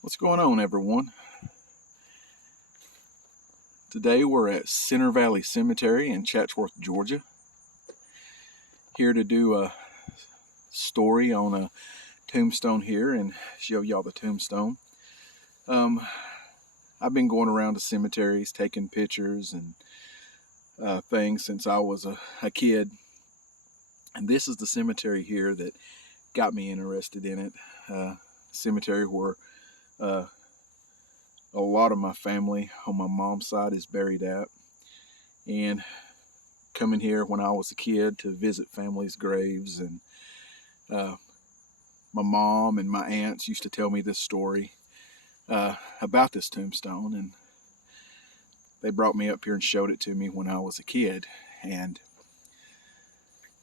What's going on, everyone? Today we're at Center Valley Cemetery in Chatsworth, Georgia. Here to do a story on a tombstone here and show y'all the tombstone. I've been going around to cemeteries taking pictures and things since I was a kid. And this is the cemetery here that got me interested in it. Cemetery where a lot of my family on my mom's side is buried at. And coming here when I was a kid to visit families' graves, and my mom and my aunts used to tell me this story about this tombstone, and they brought me up here and showed it to me when I was a kid. And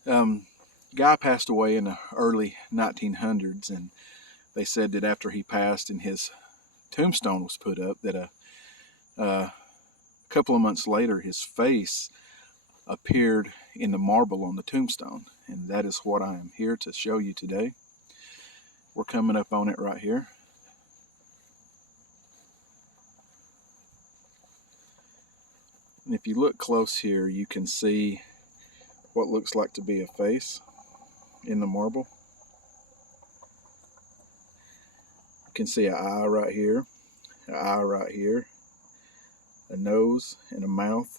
guy passed away in the early 1900s, and they said that after he passed and his tombstone was put up, that a couple of months later his face appeared in the marble on the tombstone, and that is what I am here to show you today. We're coming up on it right here. And if you look close here, you can see what looks like to be a face in the marble. You can see an eye right here, a nose and a mouth,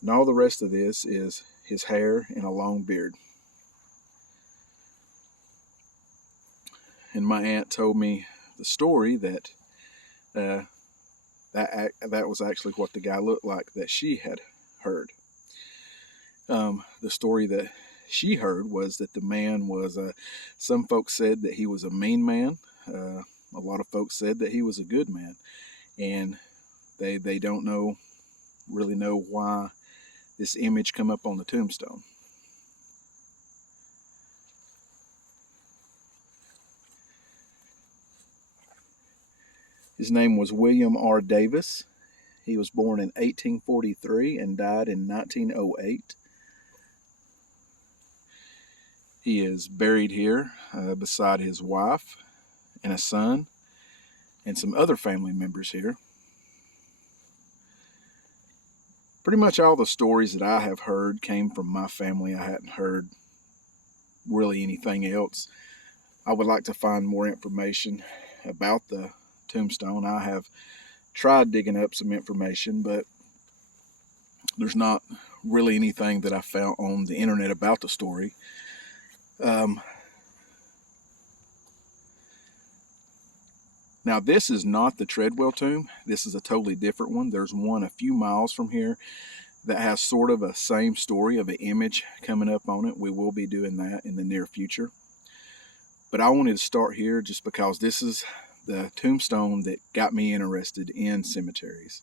and all the rest of this is his hair and a long beard. And my aunt told me the story that that was actually what the guy looked like that she had heard. The story that she heard was that the man was, some folks said that he was a mean man. A lot of folks said that he was a good man. And they don't really know why this image come up on the tombstone. His name was William R. Davis. He was born in 1843 and died in 1908. He is buried here beside his wife and a son and some other family members here. Pretty much all the stories that I have heard came from my family. I hadn't heard really anything else. I would like to find more information about the tombstone. I have tried digging up some information, but there's not really anything that I found on the internet about the story. Now, this is not the Treadwell tomb. This is a totally different one. There's one a few miles from here that has sort of a same story of an image coming up on it. We will be doing that in the near future. But I wanted to start here just because this is the tombstone that got me interested in cemeteries.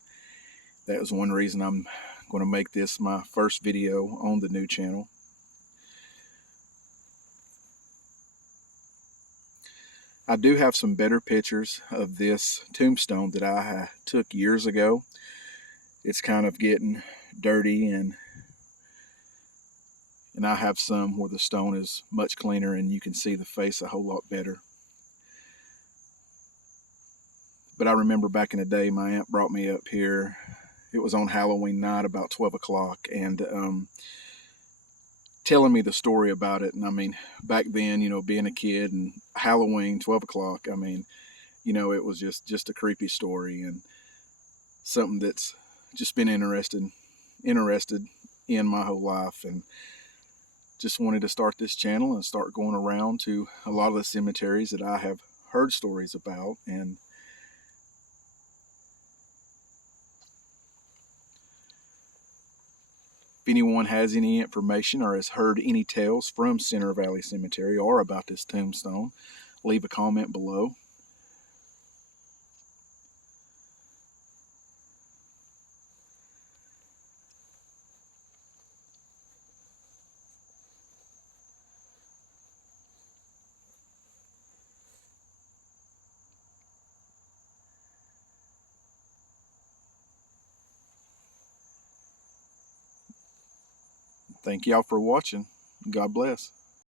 That was one reason I'm going to make this my first video on the new channel. I do have some better pictures of this tombstone that I took years ago. It's kind of getting dirty, and I have some where the stone is much cleaner and you can see the face a whole lot better. But I remember back in the day, my aunt brought me up here. It was on Halloween night about 12 o'clock, and telling me the story about it. And I mean, back then, you know, being a kid and Halloween, 12 o'clock, I mean, you know, it was just a creepy story and something that's just been interested in my whole life. And just wanted to start this channel and start going around to a lot of the cemeteries that I have heard stories about. And if anyone has any information or has heard any tales from Center Valley Cemetery or about this tombstone, leave a comment below. Thank y'all for watching. God bless.